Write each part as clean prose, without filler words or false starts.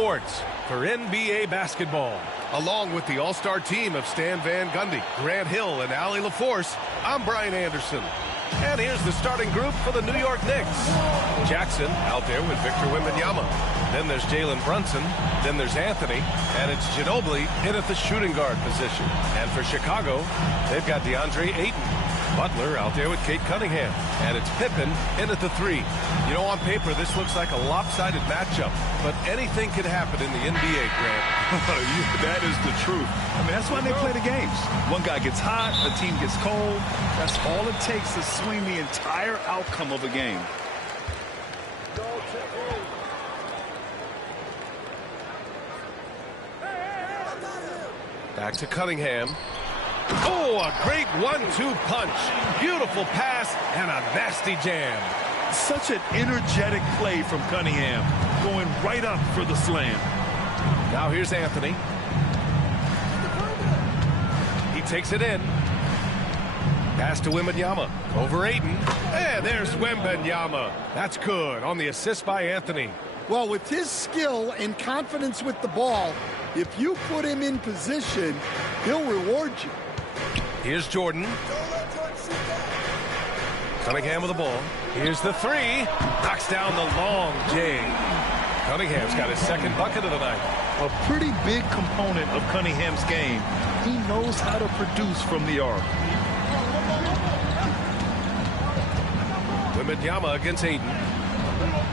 Sports for NBA basketball. Along with the all-star team of Stan Van Gundy, Grant Hill, and Allie LaForce, I'm Brian Anderson. And here's the starting group for the New York Knicks. Jackson out there with Victor Wembanyama. Then there's Jalen Brunson. Then there's Anthony. And it's Ginobili in at the shooting guard position. And for Chicago, they've got DeAndre Ayton. Butler out there with Kate Cunningham. And it's Pippen in at the 3. You know, on paper, this looks like a lopsided matchup. But anything could happen in the NBA, Grant. That is the truth. I mean, that's why they play the games. One guy gets hot, a team gets cold. That's all it takes to swing the entire outcome of a game. Back to Cunningham. Oh, a great 1-2 punch. Beautiful pass and a nasty jam. Such an energetic play from Cunningham, going right up for the slam. Now here's Anthony. He takes it in. Pass to Wembanyama. Over Ayton. And there's Wembanyama. That's good on the assist by Anthony. Well, with his skill and confidence with the ball, if you put him in position, he'll reward you. Here's Jordan. Cunningham with the ball. Here's the 3. Knocks down the long J. Cunningham's got his second bucket of the night. A pretty big component of Cunningham's game. He knows how to produce from the arc. Wembanyama against Ayton.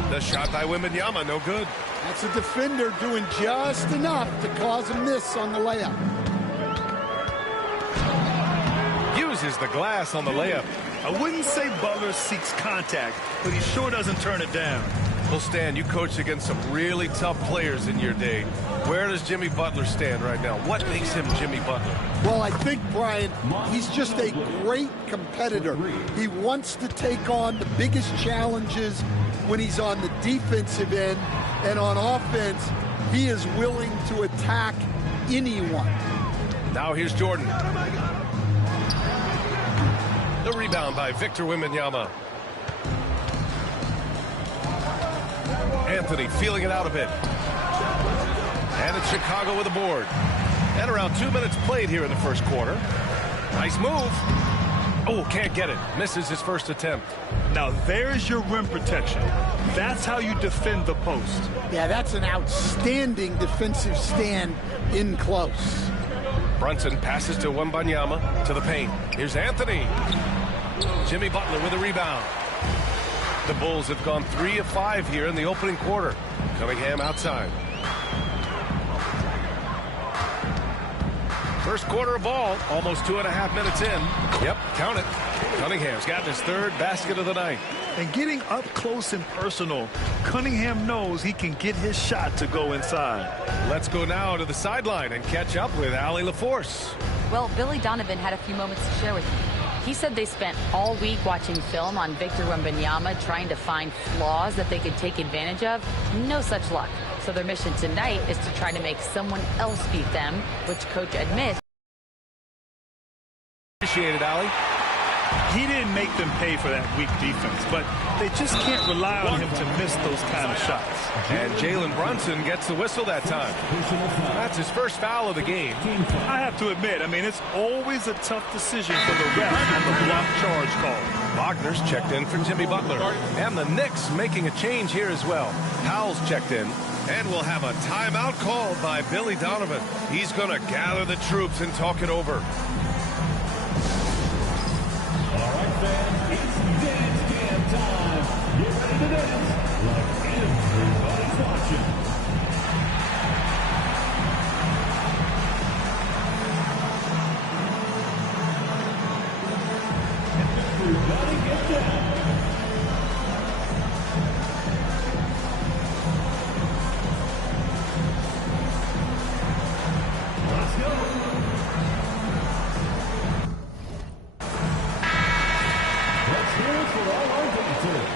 The shot by Wembanyama, no good. That's a defender doing just enough to cause a miss on the layup. Uses the glass on the layup. I wouldn't say Butler seeks contact, but he sure doesn't turn it down. Well, Stan, you coached against some really tough players in your day. Where does Jimmy Butler stand right now? What makes him Jimmy Butler? Well, I think, Brian, he's just a great competitor. He wants to take on the biggest challenges when he's on the defensive end, and on offense, he is willing to attack anyone. Now here's Jordan. The rebound by Victor Wembanyama. Anthony feeling it out a bit. And it's Chicago with a board. And around 2 minutes played here in the first quarter. Nice move. Oh, can't get it. Misses his first attempt. Now there's your rim protection. That's how you defend the post. Yeah, that's an outstanding defensive stand in close. Brunson passes to Wembanyama to the paint. Here's Anthony. Jimmy Butler with a rebound. The Bulls have gone 3 of 5 here in the opening quarter. Cunningham outside. First quarter of ball, almost 2.5 minutes in. Yep, count it. Cunningham's gotten his third basket of the night. And getting up close and personal, Cunningham knows he can get his shot to go inside. Let's go now to the sideline and catch up with Allie LaForce. Well, Billy Donovan had a few moments to share with me. He said they spent all week watching film on Victor Wembanyama, trying to find flaws that they could take advantage of. No such luck. So their mission tonight is to try to make someone else beat them, which coach admits. Appreciate it, Allie. He didn't make them pay for that weak defense, but they just can't rely on him to miss those kind of shots. And Jalen Brunson gets the whistle that time. That's his first foul of the game. I have to admit, I mean, it's always a tough decision for the ref on the block charge call. Wagner's checked in for Jimmy Butler. And the Knicks making a change here as well. Powell's checked in. And we'll have a timeout called by Billy Donovan. He's going to gather the troops and talk it over. All right, fans, it's dance jam time. Get ready to dance like everybody's watching. Everybody get down. Let's go. For all our dancers.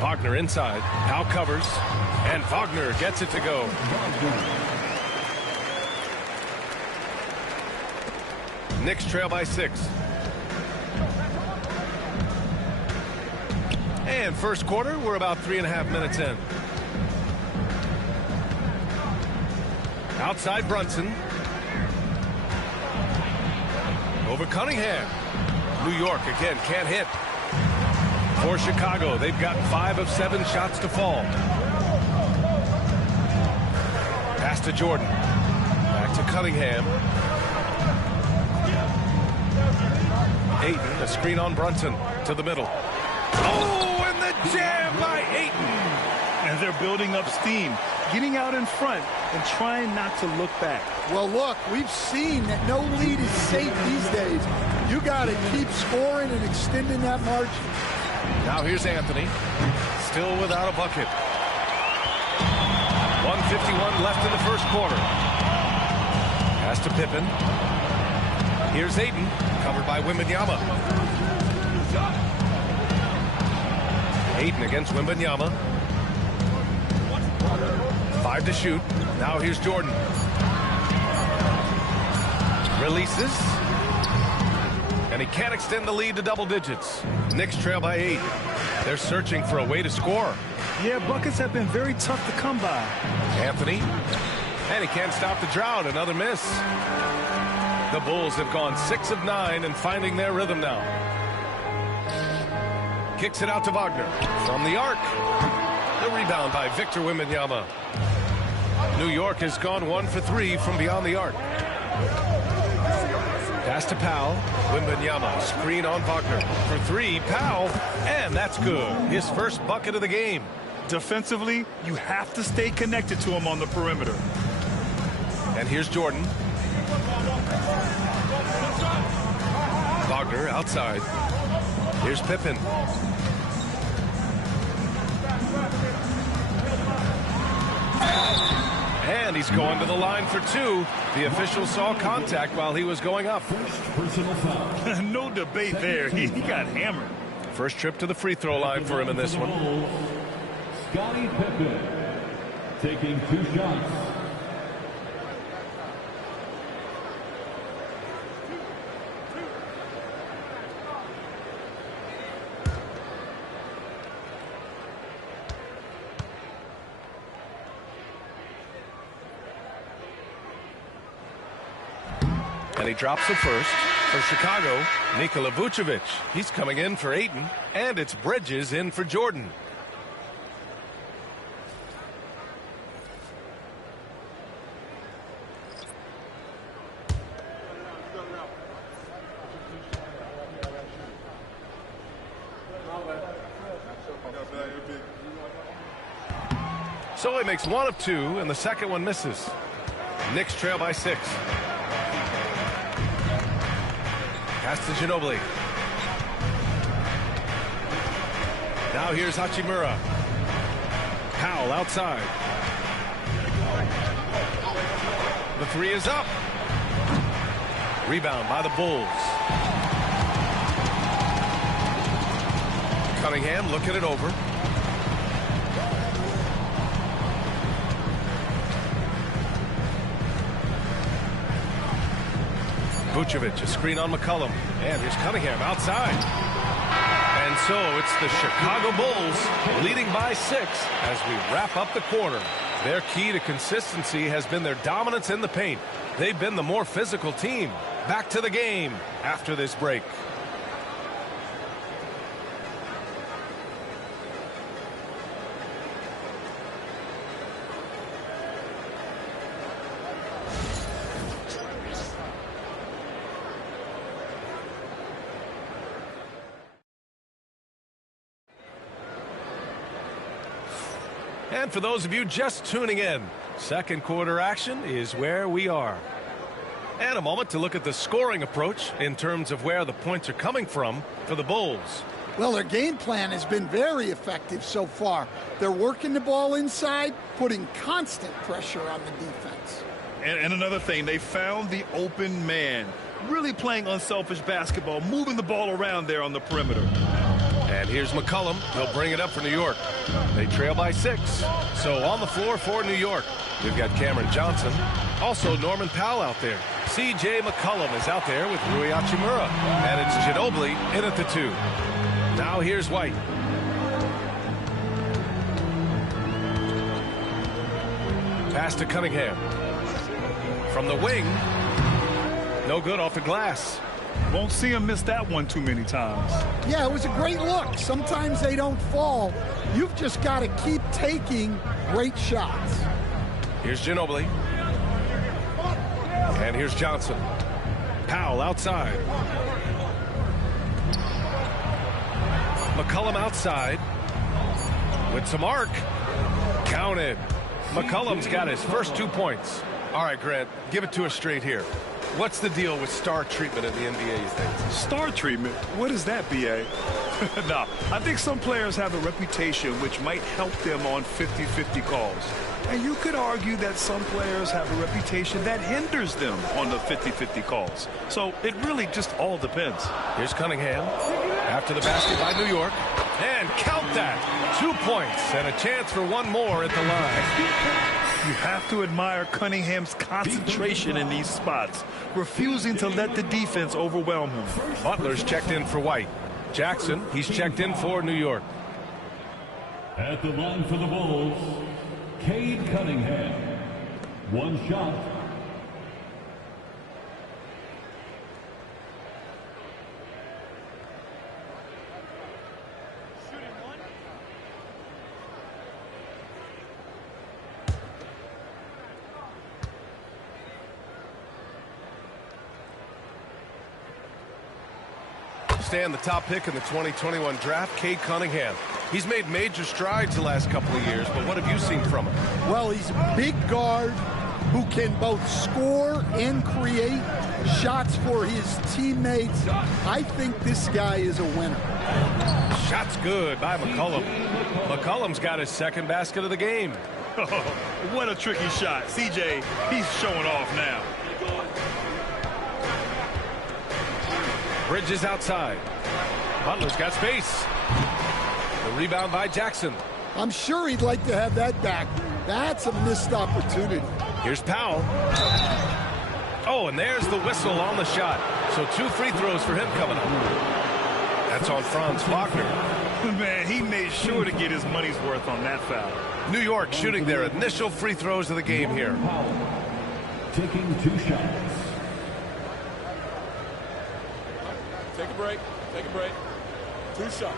Wagner inside. Now covers. And Wagner gets it to go. Knicks trail by 6. And first quarter, we're about 3.5 minutes in. Outside Brunson. Over Cunningham. New York again can't hit. For Chicago, they've got 5 of 7 shots to fall. Pass to Jordan. Back to Cunningham. Ayton, a screen on Brunson to the middle. Oh, and the jam by Ayton. And they're building up steam, getting out in front and trying not to look back. Well, look, we've seen that no lead is safe these days. You got to keep scoring and extending that margin. Now here's Anthony, still without a bucket. 1:51 left in the first quarter. Pass to Pippen. Here's Ayton, covered by Wembanyama. Ayton against Wembanyama. 5 to shoot. Now here's Jordan. Releases. And he can't extend the lead to double digits. Knicks trail by 8. They're searching for a way to score. Yeah, buckets have been very tough to come by. Anthony. And he can't stop the drought. Another miss. The Bulls have gone 6 of 9 and finding their rhythm now. Kicks it out to Wagner from the arc. The rebound by Victor Wembanyama. New York has gone 1 for 3 from beyond the arc. Pass to Powell. Wembanyama, screen on Wagner. For 3, Powell, and that's good. His first bucket of the game. Defensively, you have to stay connected to him on the perimeter. And here's Jordan. Wagner outside. Here's Pippen. And he's going to the line for 2. The official saw contact while he was going up. Personal foul. No debate there. He got hammered. First trip to the free throw line for him in this one. Scottie Pippen taking 2 shots. And he drops the first. For Chicago, Nikola Vucevic. He's coming in for Ayton. And it's Bridges in for Jordan. So he makes 1 of 2, and the second one misses. Knicks trail by 6. Pass to Ginobili. Now here's Hachimura. Powell outside. The 3 is up. Rebound by the Bulls. Cunningham looking it over. Vucevic, a screen on McCollum. And here's Cunningham outside. And so it's the Chicago Bulls leading by 6 as we wrap up the quarter. Their key to consistency has been their dominance in the paint. They've been the more physical team. Back to the game after this break. And for those of you just tuning in, second quarter action is where we are. And a moment to look at the scoring approach in terms of where the points are coming from for the Bulls. Well, their game plan has been very effective so far. They're working the ball inside, putting constant pressure on the defense. And another thing, they found the open man. Really playing unselfish basketball, moving the ball around there on the perimeter. And here's McCollum. He'll bring it up for New York. They trail by 6. So on the floor for New York, we've got Cameron Johnson. Also Norman Powell out there. C.J. McCollum is out there with Rui Hachimura. And it's Ginobili in at the 2. Now here's White. Pass to Cunningham. From the wing. No good off the glass. Won't see him miss that one too many times. Yeah, it was a great look. Sometimes they don't fall. You've just got to keep taking great shots. Here's Ginobili. And here's Johnson. Powell outside. McCollum outside. With some arc. Counted. McCollum's got his first 2 points. All right, Grant, give it to us straight here. What's the deal with star treatment in the NBA, you think? Star treatment? What is that, B.A.? No, I think some players have a reputation which might help them on 50-50 calls. And you could argue that some players have a reputation that hinders them on the 50-50 calls. So it really just all depends. Here's Cunningham. After the basket by New York. And count that. 2 points and a chance for one more at the line. You have to admire Cunningham's concentration in these spots, refusing to let the defense overwhelm him. Butler's checked in for White. Jackson, he's checked in for New York. At the line for the Bulls, Cade Cunningham. 1 shot. The top pick in the 2021 draft, Cade Cunningham. He's made major strides the last couple of years, but what have you seen from him? Well, he's a big guard who can both score and create shots for his teammates. I think this guy is a winner. Shot's good by McCollum. McCollum's got his second basket of the game. What a tricky shot. CJ, he's showing off now. Bridges outside. Butler's got space. The rebound by Jackson. I'm sure he'd like to have that back. That's a missed opportunity. Here's Powell. Oh, and there's the whistle on the shot. So 2 free throws for him coming up. That's on Franz Wagner. Man, he made sure to get his money's worth on that foul. New York shooting their initial free throws of the game here. Taking 2 shots. Take a break. Take a break. 2 shots.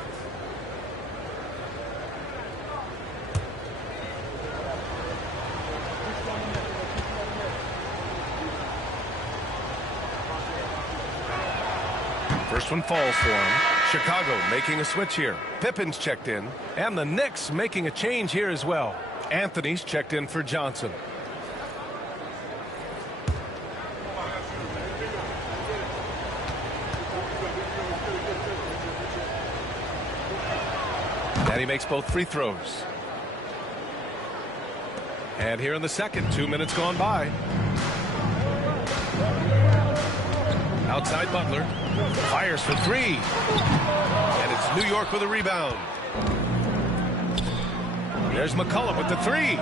First one falls for him. Chicago making a switch here. Pippen's checked in. And the Knicks making a change here as well. Anthony's checked in for Johnson. And he makes both free throws. And here in the second, 2 minutes gone by. Outside Butler. Fires for 3. And it's New York with a rebound. There's McCollum with the 3.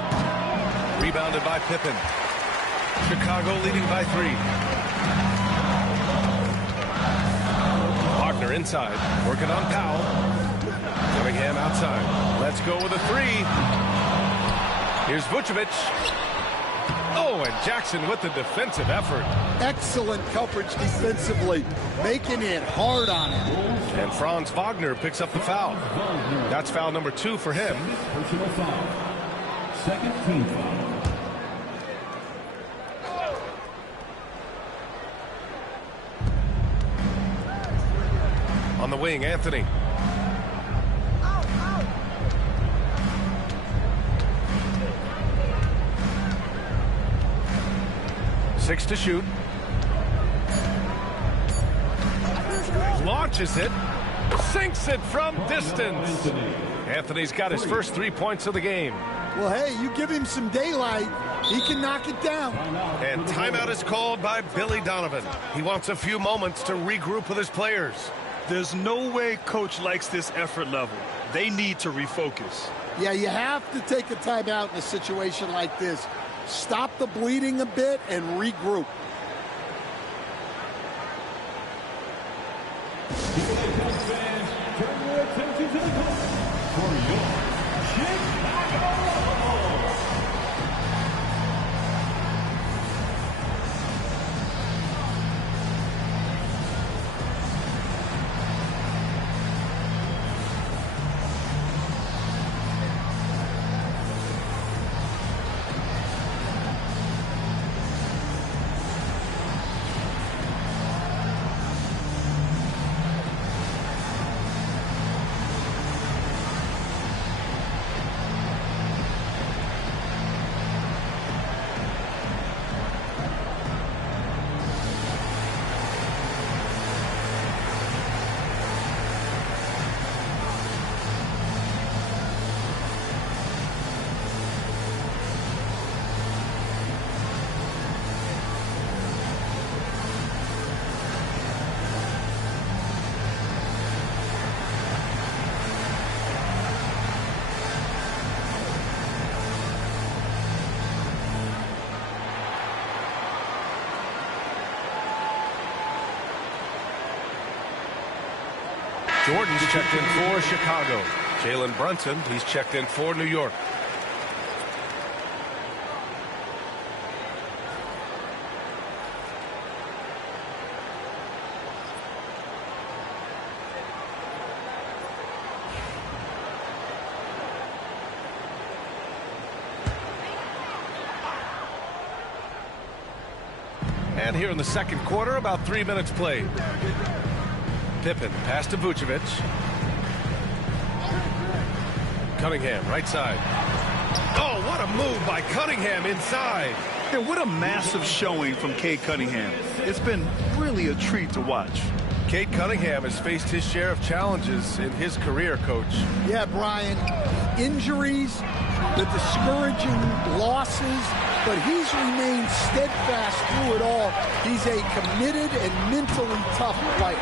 Rebounded by Pippen. Chicago leading by 3. Wagner inside. Working on Powell. Cunningham outside. Let's go with a 3. Here's Vucevic. Oh, and Jackson with the defensive effort. Excellent coverage defensively, making it hard on him. And Franz Wagner picks up the foul. That's foul number 2 for him. Personal foul. Second team foul. On the wing, Anthony. Six to shoot. Launches it. Sinks it from distance. Anthony's got his first 3 points of the game. Well, hey, you give him some daylight, he can knock it down. And timeout is called by Billy Donovan. He wants a few moments to regroup with his players. There's no way coach likes this effort level. They need to refocus. Yeah, you have to take a timeout in a situation like this. Stop the bleeding a bit and regroup. Cubs fans, turn your attention to the court for your Chicago Bulls. Jordan's checked in for Chicago. Jalen Brunson, he's checked in for New York. And here in the second quarter, about 3 minutes played. Pippen, pass to Vucevic. Cunningham, right side. Oh, what a move by Cunningham inside. Yeah, what a massive showing from Cade Cunningham. It's been really a treat to watch. Cade Cunningham has faced his share of challenges in his career, Coach. Yeah, Brian, injuries, the discouraging losses, but he's remained steadfast through it all. He's a committed and mentally tough player.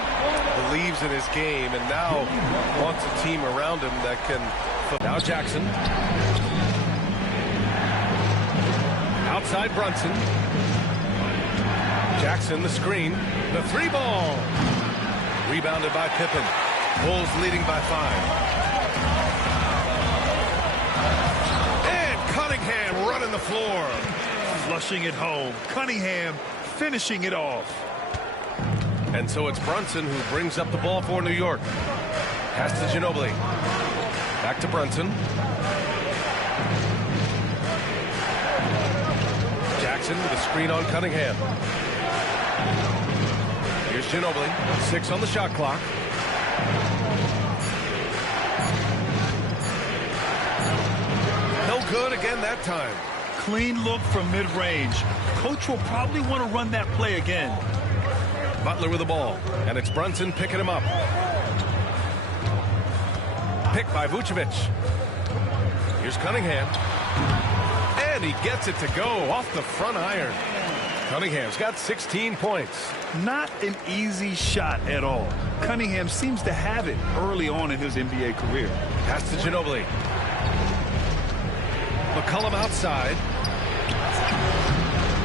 Believes in his game and now wants a team around him that can. Now Jackson. Outside Brunson. Jackson the screen. The three ball. Rebounded by Pippen. Bulls leading by 5. And Cunningham running the floor. Flushing it home. Cunningham finishing it off. And so it's Brunson who brings up the ball for New York. Pass to Ginobili. Back to Brunson. Jackson with a screen on Cunningham. Here's Ginobili. 6 on the shot clock. No good again that time. Clean look from mid-range. Coach will probably want to run that play again. Butler with the ball, and it's Brunson picking him up. Picked by Vucevic. Here's Cunningham. And he gets it to go off the front iron. Cunningham's got 16 points. Not an easy shot at all. Cunningham seems to have it early on in his NBA career. Pass to Ginobili. McCollum outside.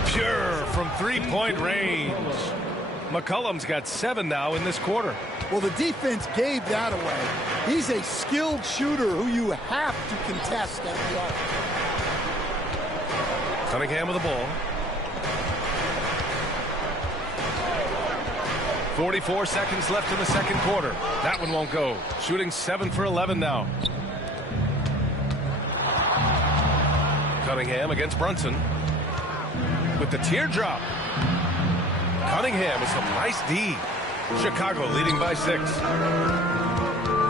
Pure from three-point range. McCollum's got 7 now in this quarter. Well, the defense gave that away. He's a skilled shooter who you have to contest at the arc. Cunningham with the ball. 44 seconds left in the second quarter. That one won't go. Shooting 7 for 11 now. Cunningham against Brunson. With the teardrop. Cunningham with some nice D. Chicago leading by 6.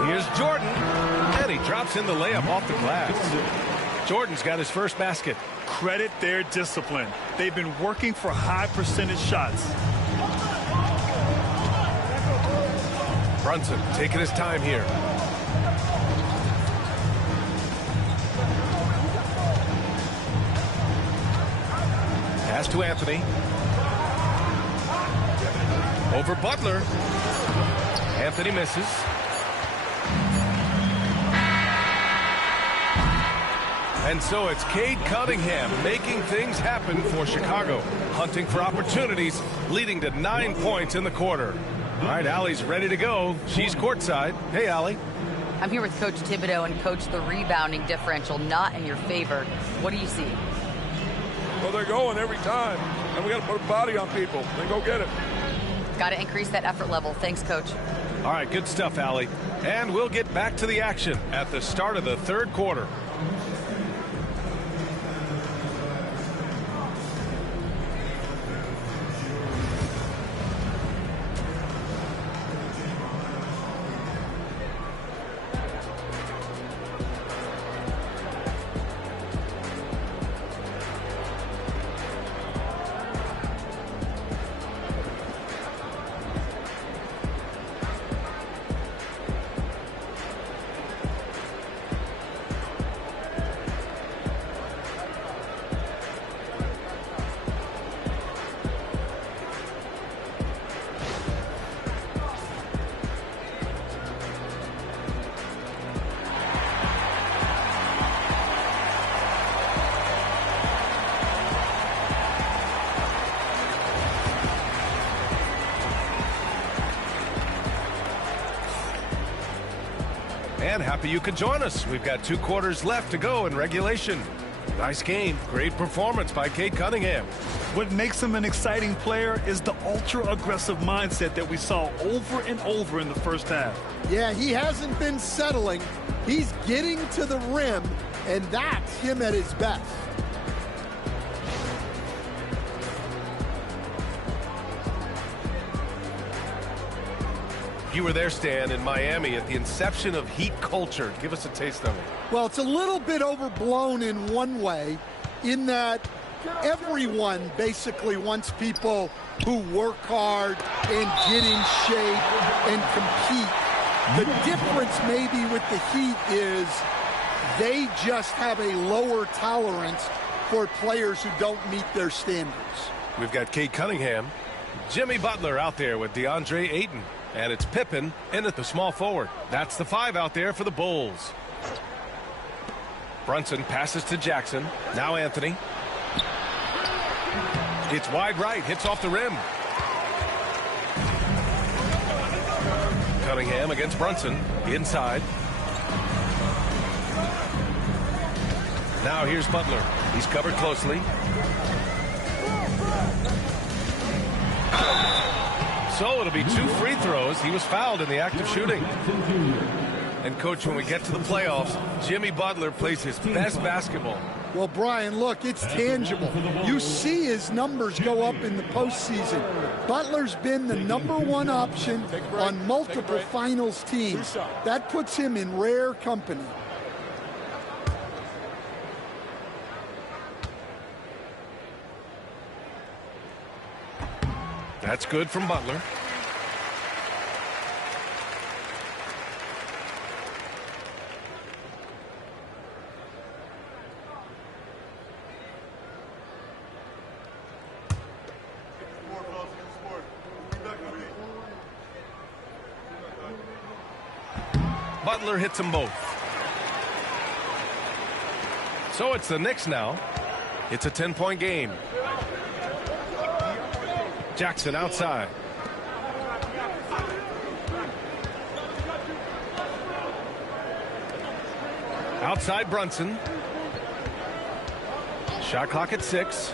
Here's Jordan. And he drops in the layup off the glass. Jordan's got his first basket. Credit their discipline. They've been working for high percentage shots. Brunson taking his time here. Pass to Anthony. Over Butler. Anthony misses. And so it's Cade Cunningham making things happen for Chicago. Hunting for opportunities, leading to 9 points in the quarter. All right, Allie's ready to go. She's courtside. Hey, Allie. I'm here with Coach Thibodeau, and Coach, the rebounding differential not in your favor. What do you see? Well, they're going every time, and we got to put a body on people. Then go get it. Got to increase that effort level. Thanks, Coach. All right, good stuff, Allie. And we'll get back to the action at the start of the third quarter. And happy you could join us. We've got 2 quarters left to go in regulation. Nice game. Great performance by Cade Cunningham. What makes him an exciting player is the ultra-aggressive mindset that we saw over and over in the first half. Yeah, he hasn't been settling. He's getting to the rim, and that's him at his best. You were there, Stan, in Miami at the inception of Heat culture. Give us a taste of it. Well, it's a little bit overblown in one way, in that everyone basically wants people who work hard and get in shape and compete. The difference maybe with the Heat is they just have a lower tolerance for players who don't meet their standards. We've got Cade Cunningham, Jimmy Butler out there with DeAndre Ayton. And it's Pippen in at the small forward. That's the 5 out there for the Bulls. Brunson passes to Jackson. Now Anthony. It's wide right. Hits off the rim. Cunningham against Brunson. Inside. Now here's Butler. He's covered closely. So it'll be 2 free throws. He was fouled in the act of shooting. And, Coach, when we get to the playoffs, Jimmy Butler plays his best basketball. Well, Brian, look, it's tangible. You see his numbers go up in the postseason. Butler's been the #1 option on multiple finals teams. That puts him in rare company. That's good from Butler. Butler hits them both. So it's the Knicks now. It's a 10-point game. Jackson outside. Outside Brunson. Shot clock at 6.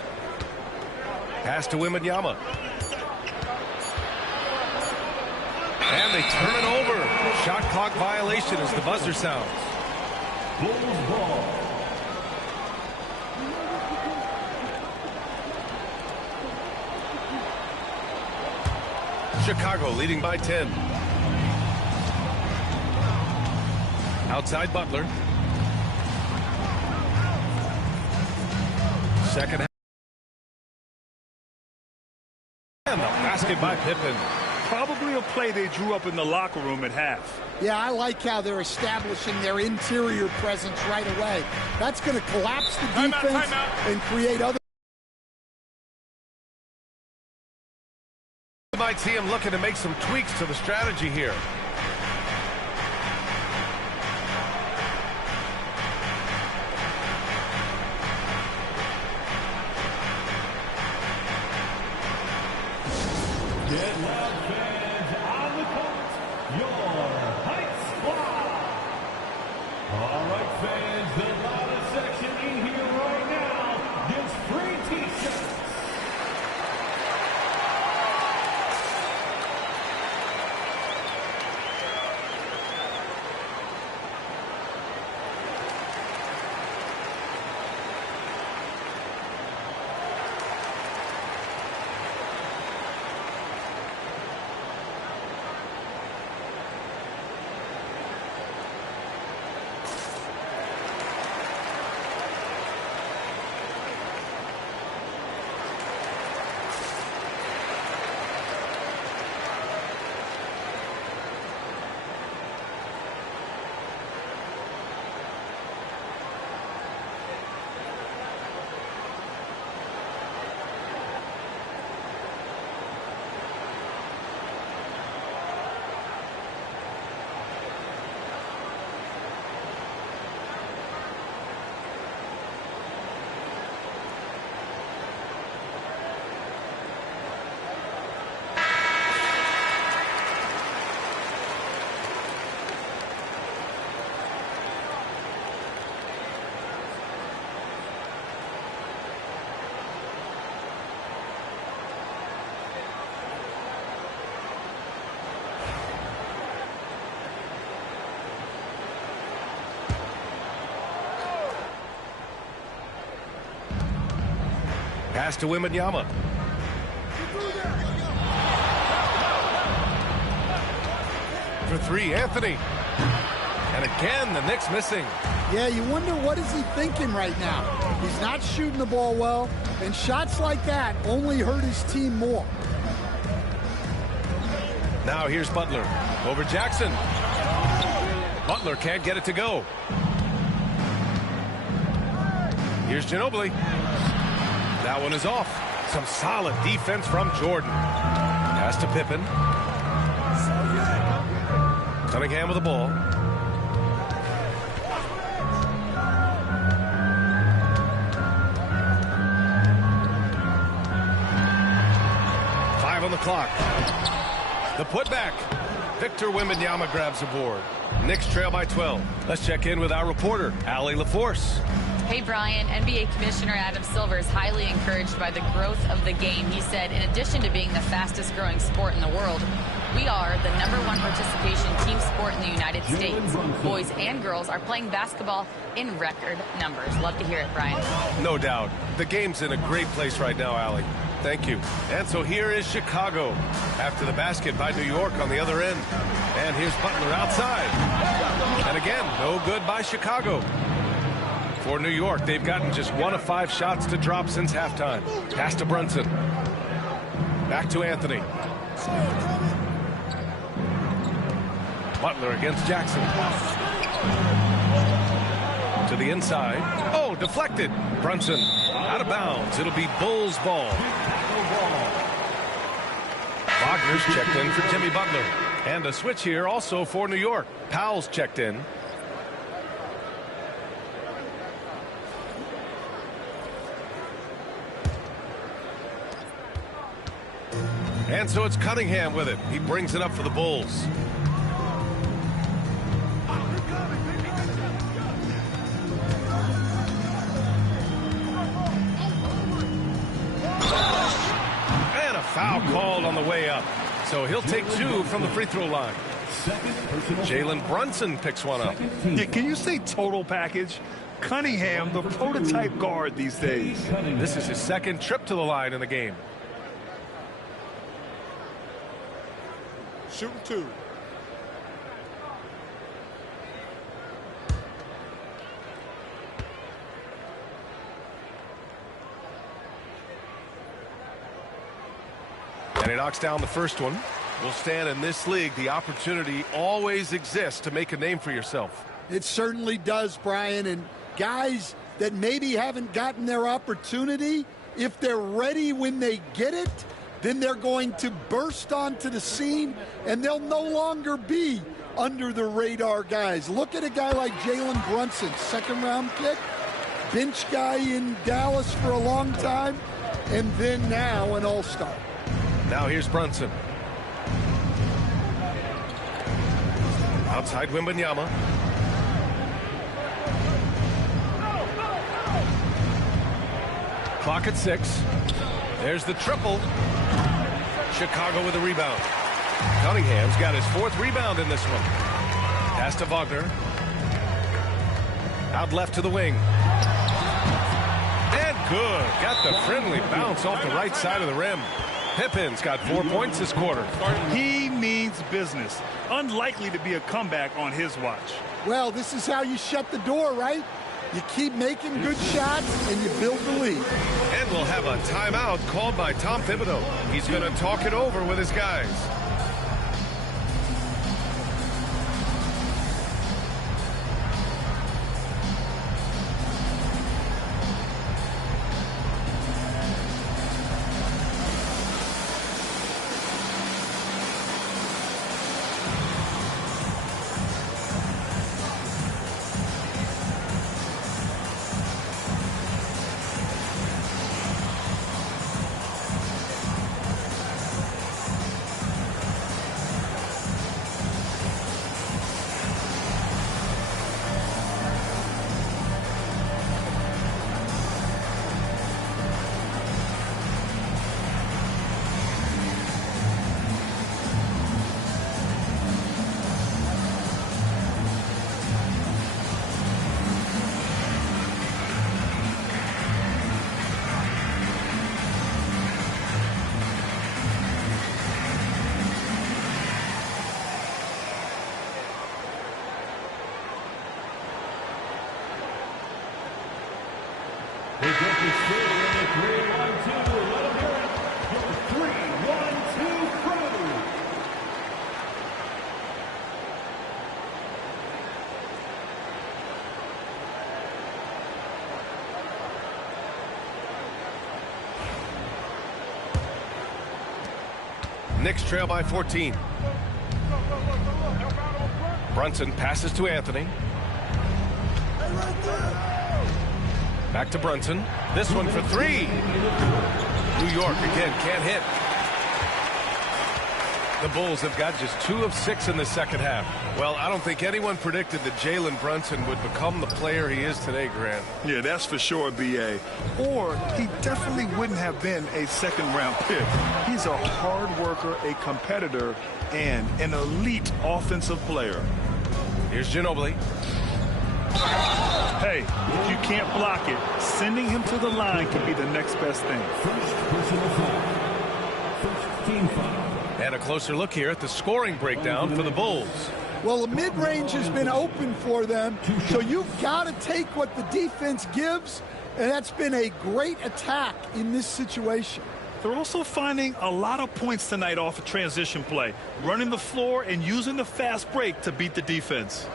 Pass to Wembanyama. And they turn it over. Shot clock violation as the buzzer sounds. Bulls ball. Chicago leading by 10. Outside Butler. Second half. And the basket by Pippen. Probably a play they drew up in the locker room at half. Yeah, I like how they're establishing their interior presence right away. That's going to collapse the defense and create other. You might see him looking to make some tweaks to the strategy here. Get loud, fans, on Pass to Wembanyama. For three, Anthony. And again, the Knicks missing. Yeah, you wonder what is he thinking right now. He's not shooting the ball well, and shots like that only hurt his team more. Now here's Butler over Jackson. Butler can't get it to go. Here's Ginobili. That one is off. Some solid defense from Jordan. Pass to Pippen. Cunningham with the ball. On the clock. The putback. Victor Wembanyama grabs the board. Knicks trail by 12. Let's check in with our reporter, Allie LaForce. Hey, Brian. NBA Commissioner Adam Silver is highly encouraged by the growth of the game. He said, in addition to being the fastest growing sport in the world, we are the #1 participation team sport in the United States. Boys and girls are playing basketball in record numbers. Love to hear it, Brian. No doubt. The game's in a great place right now, Allie. Thank you. And so here is Chicago after the basket by New York on the other end. And here's Butler outside. And again, no good by Chicago. For New York, they've gotten just 1 of 5 shots to drop since halftime. Pass to Brunson. Back to Anthony. Butler against Jackson. To the inside. Oh, deflected. Brunson out of bounds. It'll be Bulls ball. Wagner's checked in for Jimmy Butler. And a switch here also for New York. Powell's checked in. And so it's Cunningham with it. He brings it up for the Bulls. And a foul called on the way up. So he'll take 2 from the free throw line. Jalen Brunson picks one up. Yeah, can you say total package? Cunningham, the prototype guard these days. This is his second trip to the line in the game. Shooting 2. And he knocks down the first one. Will stand in this league. The opportunity always exists to make a name for yourself. It certainly does, Brian. And guys that maybe haven't gotten their opportunity, if they're ready when they get it, then they're going to burst onto the scene, and they'll no longer be under the radar guys. Look at a guy like Jalen Brunson, second-round pick, bench guy in Dallas for a long time, and then now an all-star. Now here's Brunson. Outside Wembanyama. Clock at 6. There's the triple. Chicago with a rebound. Cunningham's got his 4th rebound in this one. Pass to Wagner. Out left to the wing. And good. Got the friendly bounce off the right side of the rim. Pippen's got 4 points this quarter. He means business. Unlikely to be a comeback on his watch. Well, this is how you shut the door, right? You keep making good shots, and you build the lead. And we'll have a timeout called by Tom Thibodeau. He's going to talk it over with his guys. Knicks trail by 14. Brunson passes to Anthony. Back to Brunson. This one for three. New York again can't hit. The Bulls have got just 2 of 6 in the second half. Well, I don't think anyone predicted that Jalen Brunson would become the player he is today, Grant. Yeah, that's for sure, B.A. Or he definitely wouldn't have been a second-round pick. He's a hard worker, a competitor, and an elite offensive player. Here's Ginobili. Hey, if you can't block it, sending him to the line could be the next best thing. First personal foul. First team foul. And a closer look here at the scoring breakdown for the Bulls. Well, the mid-range has been open for them, so you've got to take what the defense gives, and that's been a great attack in this situation. They're also finding a lot of points tonight off a transition play, running the floor and using the fast break to beat the defense.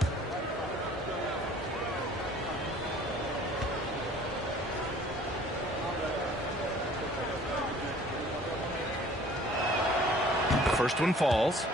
First one falls.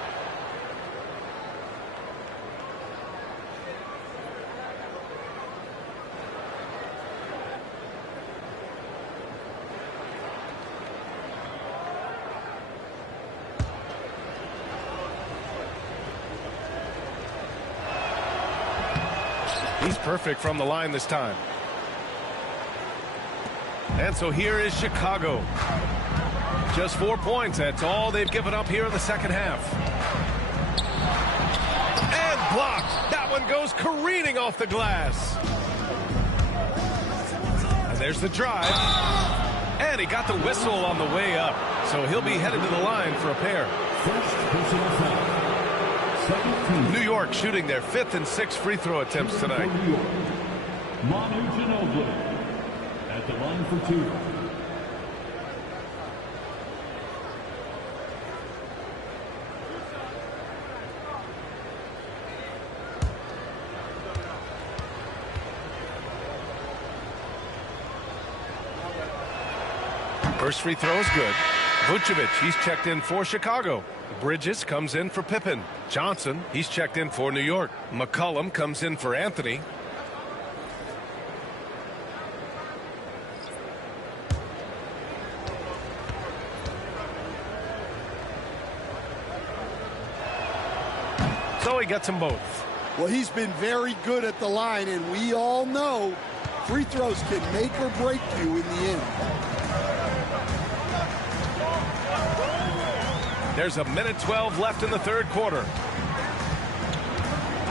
He's perfect from the line this time. And so here is Chicago. Just 4 points. That's all they've given up here in the second half. And blocked. That one goes careening off the glass. And there's the drive. And he got the whistle on the way up. So he'll be headed to the line for a pair. First personal foul. Second team. New York shooting their 5th and 6th free throw attempts tonight. New York. Manu Ginobili at the line for 2. First free throw is good. Vucevic, he's checked in for Chicago. Bridges comes in for Pippen. Johnson, he's checked in for New York. McCollum comes in for Anthony. So he gets them both. Well, he's been very good at the line, and we all know free throws can make or break you in the end. There's a minute 12 left in the third quarter.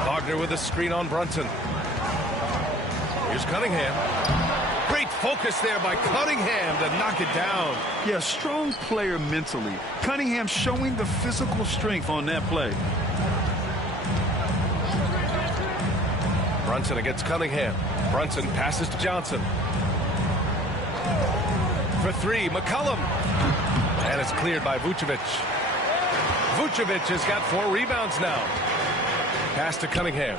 Wagner with a screen on Brunson. Here's Cunningham. Great focus there by Cunningham to knock it down. Yeah, strong player mentally. Cunningham showing the physical strength on that play. Brunson against Cunningham. Brunson passes to Johnson. For three, McCollum. And it's cleared by Vucevic. Vucevic has got 4 rebounds now. Pass to Cunningham.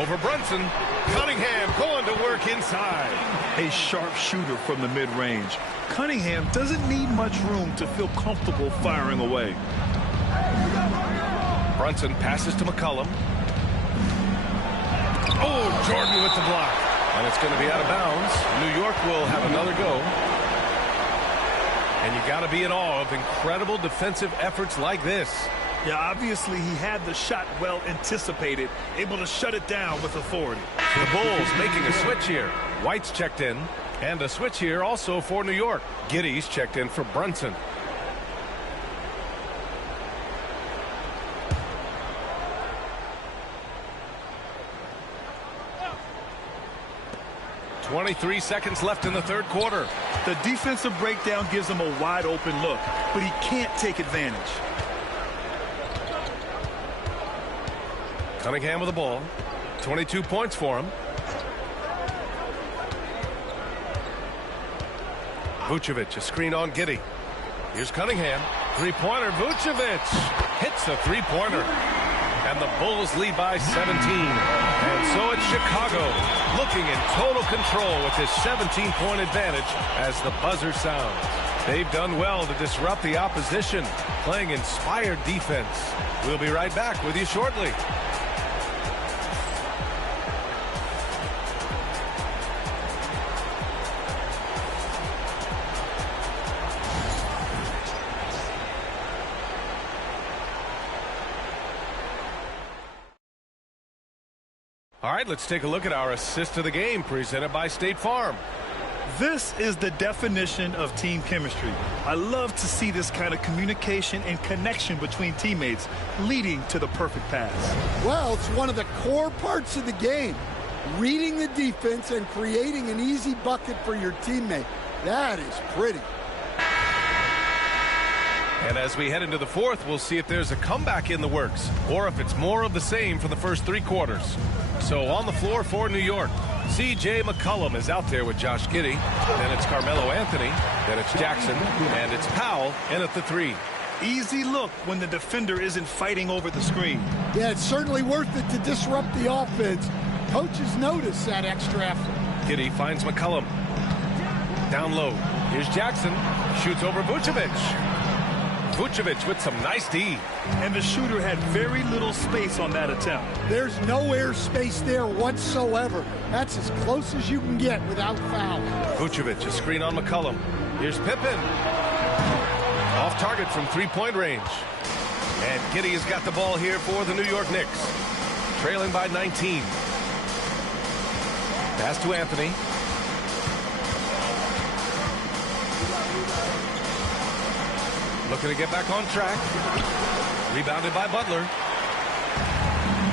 Over Brunson. Cunningham going to work inside. A sharp shooter from the mid-range. Cunningham doesn't need much room to feel comfortable firing away. Brunson passes to McCollum. Oh, Jordan with the block. And it's going to be out of bounds. New York will have another go. And you got to be in awe of incredible defensive efforts like this. Yeah, obviously he had the shot well anticipated, able to shut it down with authority. The Bulls making a switch here. White's checked in. And a switch here also for New York. Giddey's checked in for Brunson. .23 seconds left in the third quarter. The defensive breakdown gives him a wide open look, but he can't take advantage. Cunningham with the ball. 22 points for him. Vucevic, a screen on Giddey. Here's Cunningham. Three-pointer. Vucevic hits a three-pointer. and the Bulls lead by 17. And so it's Chicago looking in total control with this 17-point advantage as the buzzer sounds. They've done well to disrupt the opposition, playing inspired defense. We'll be right back with you shortly. All right, let's take a look at our assist of the game presented by State Farm. This is the definition of team chemistry. I love to see this kind of communication and connection between teammates leading to the perfect pass. Well, it's one of the core parts of the game. Reading the defense and creating an easy bucket for your teammate. That is pretty. And as we head into the fourth, we'll see if there's a comeback in the works or if it's more of the same for the first 3 quarters. So on the floor for New York, C.J. McCollum is out there with Josh Giddey. Then it's Carmelo Anthony. Then it's Jackson. And it's Powell in at the 3. Easy look when the defender isn't fighting over the screen. Yeah, it's certainly worth it to disrupt the offense. Coaches notice that extra effort. Giddey finds McCollum. Down low. Here's Jackson. Shoots over Vucevic. Vucevic with some nice D. And the shooter had very little space on that attempt. There's no air space there whatsoever. That's as close as you can get without foul. Vucevic, a screen on McCollum. Here's Pippen. Off target from 3-point range. And Giddey has got the ball here for the New York Knicks. Trailing by 19. Pass to Anthony. Looking to get back on track. Rebounded by Butler.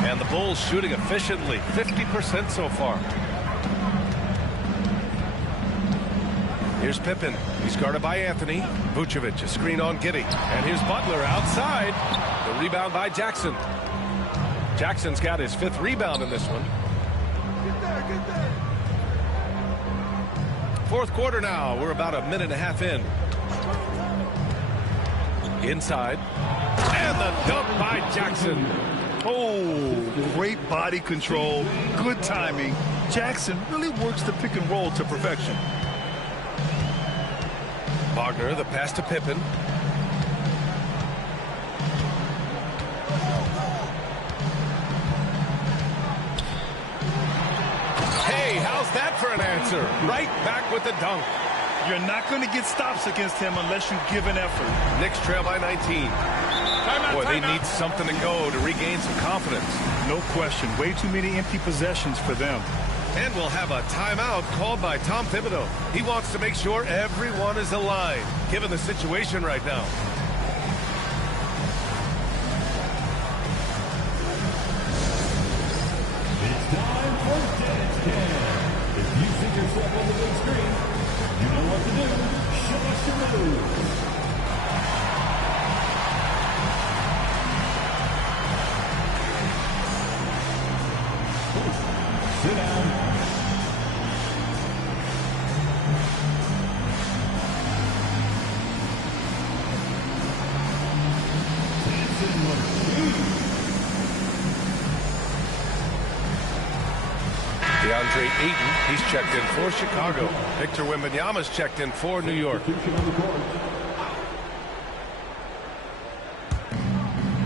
And the Bulls shooting efficiently. 50% so far. Here's Pippen. He's guarded by Anthony. Vucevic, a screen on Giddey. And here's Butler outside. The rebound by Jackson. Jackson's got his 5th rebound in this one. Get there. Fourth quarter now. We're about a minute and a half in. Inside. And the dunk by Jackson. Oh, great body control, good timing. Jackson really works the pick and roll to perfection. Wagner, the pass to Pippen. Hey, how's that for an answer? Right back with the dunk. You're not going to get stops against him unless you give an effort. Knicks trail by 19. Boy, they need something to go to regain some confidence. No question. Way too many empty possessions for them. And we'll have a timeout called by Tom Thibodeau. He wants to make sure everyone is aligned, given the situation right now. It's time for Dance Cam. If you see yourself on the big screen, you know what to do. Show us your moves. Sit down. DeAndre Ayton, he's checked in for Chicago. Victor Wembanyama's checked in for New York.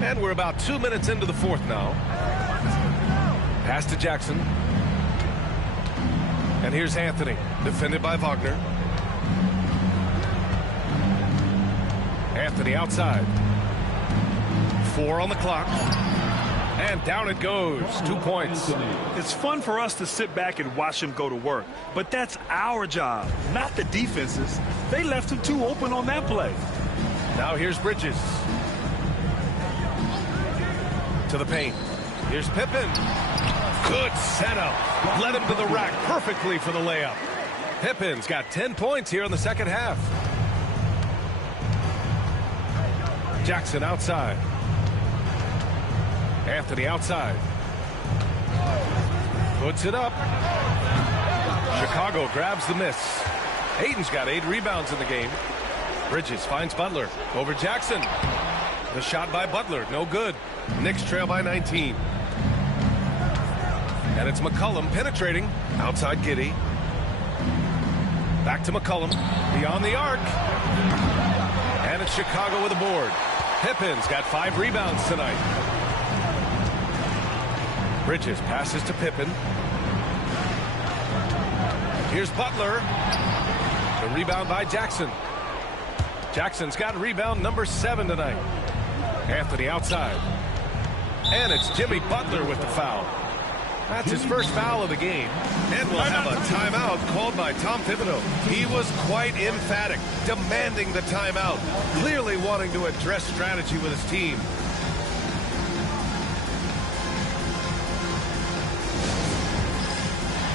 And we're about 2 minutes into the fourth now. Pass to Jackson. And here's Anthony, defended by Wagner. Anthony outside. 4 on the clock. And down it goes. 2 points. It's fun for us to sit back and watch him go to work. But that's our job, not the defense's. They left him too open on that play. Now here's Bridges. To the paint. Here's Pippen. Good setup. Led him to the rack perfectly for the layup. Pippen's got 10 points here in the second half. Jackson outside. Anthony outside. Puts it up. Chicago grabs the miss. Ayton's got 8 rebounds in the game. Bridges finds Butler over Jackson. The shot by Butler, no good. Knicks trail by 19. And it's McCollum penetrating. Outside Giddey. Back to McCollum. Beyond the arc. And it's Chicago with a board. Pippen's got 5 rebounds tonight. Bridges passes to Pippen. Here's Butler. The rebound by Jackson. Jackson's got rebound number 7 tonight. Anthony outside. And it's Jimmy Butler with the foul. That's his first foul of the game. And we'll have a timeout called by Tom Thibodeau. He was quite emphatic, demanding the timeout, clearly wanting to address strategy with his team.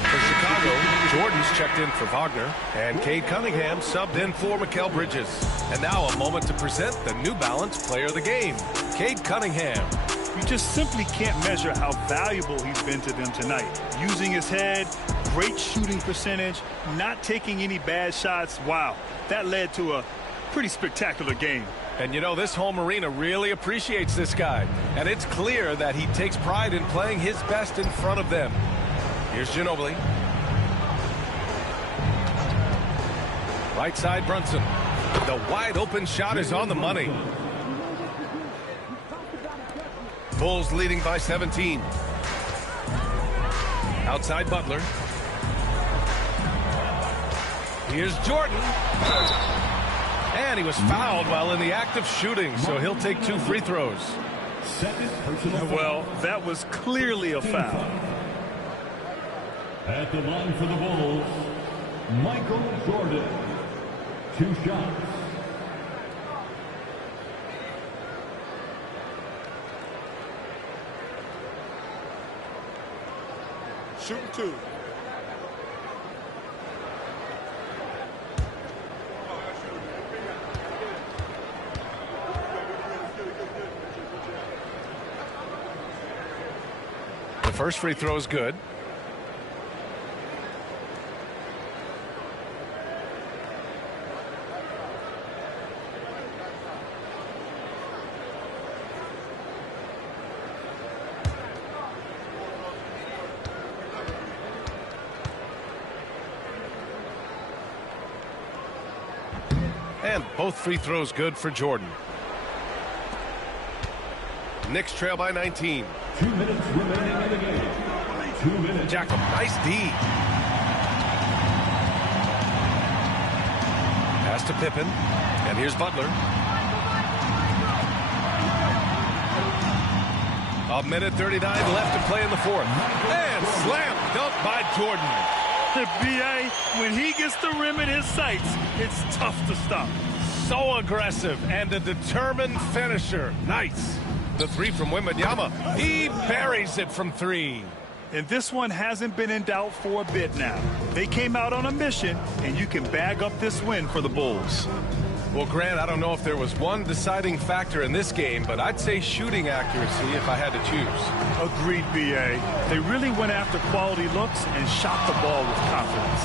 For Chicago, Jordan's checked in for Wagner, and Cade Cunningham subbed in for Mikal Bridges. And now a moment to present the New Balance Player of the Game, Cade Cunningham. You just simply can't measure how valuable he's been to them tonight. Using his head, great shooting percentage, not taking any bad shots. Wow, that led to a pretty spectacular game. And you know, this home arena really appreciates this guy. And it's clear that he takes pride in playing his best in front of them. Here's Ginobili. Right side Brunson. The wide open shot is on the money. Bulls leading by 17. Outside Butler. Here's Jordan. And he was fouled while in the act of shooting, so he'll take 2 free throws. Well, that was clearly a foul. At the line for the Bulls, Michael Jordan. 2 shots. Shooting 2. The first free throw is good. And both free throws good for Jordan. Knicks trail by 19. 2 minutes remaining in the game. 2 minutes. Jacob, nice D. Pass to Pippen. And here's Butler. A minute 39 left to play in the fourth. And slam dunk by Jordan. The BA, when he gets the rim in his sights, it's tough to stop. So aggressive and a determined finisher. Nice. The 3 from Wembanyama. He buries it from 3. And this one hasn't been in doubt for a bit now. They came out on a mission, and you can bag up this win for the Bulls. Well, Grant, I don't know if there was one deciding factor in this game, but I'd say shooting accuracy if I had to choose. Agreed, BA. They really went after quality looks and shot the ball with confidence.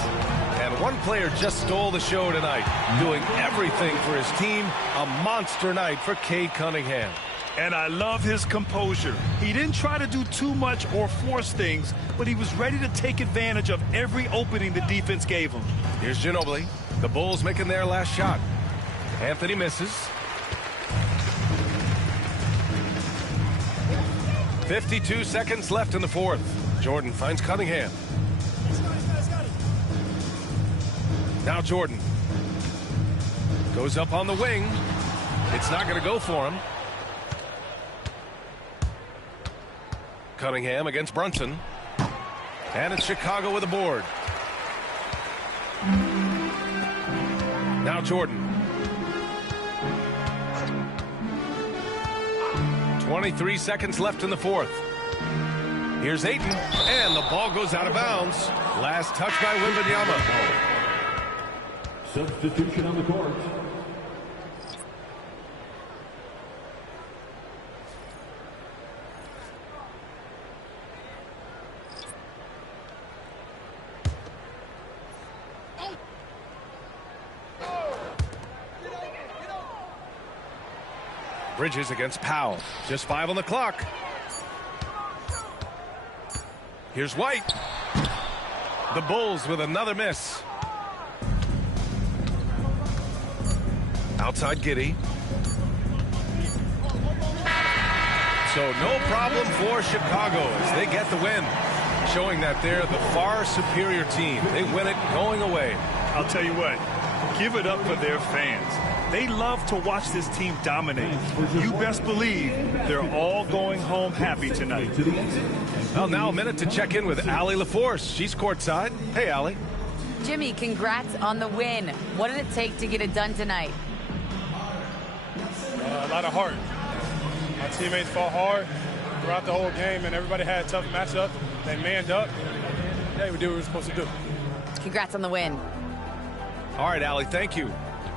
And one player just stole the show tonight, doing everything for his team. A monster night for Cade Cunningham. And I love his composure. He didn't try to do too much or force things, but he was ready to take advantage of every opening the defense gave him. Here's Ginobili. The Bulls making their last shot. Anthony misses. 52 seconds left in the fourth. Jordan finds Cunningham. Now Jordan. Goes up on the wing. It's not going to go for him. Cunningham against Brunson. And it's Chicago with a board. Now Jordan. 23 seconds left in the fourth. Here's Ayton, and the ball goes out of bounds. Last touch by Wembanyama. Substitution on the court. Bridges against Powell. Just 5 on the clock. Here's White. The Bulls with another miss. Outside Giddey. So no problem for Chicago as they get the win, showing that they're the far superior team. They win it going away. I'll tell you what, give it up for their fans. They love to watch this team dominate. You best believe they're all going home happy tonight. Well, now a minute to check in with Allie LaForce. She's courtside. Hey, Allie. Jimmy, congrats on the win. What did it take to get it done tonight? A lot of heart. My teammates fought hard throughout the whole game, and everybody had a tough matchup. They manned up. Yeah, we did what we were supposed to do. Congrats on the win. All right, Allie, thank you.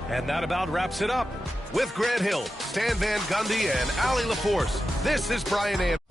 And that about wraps it up. With Grant Hill, Stan Van Gundy, and Allie LaForce, this is Brian Anderson.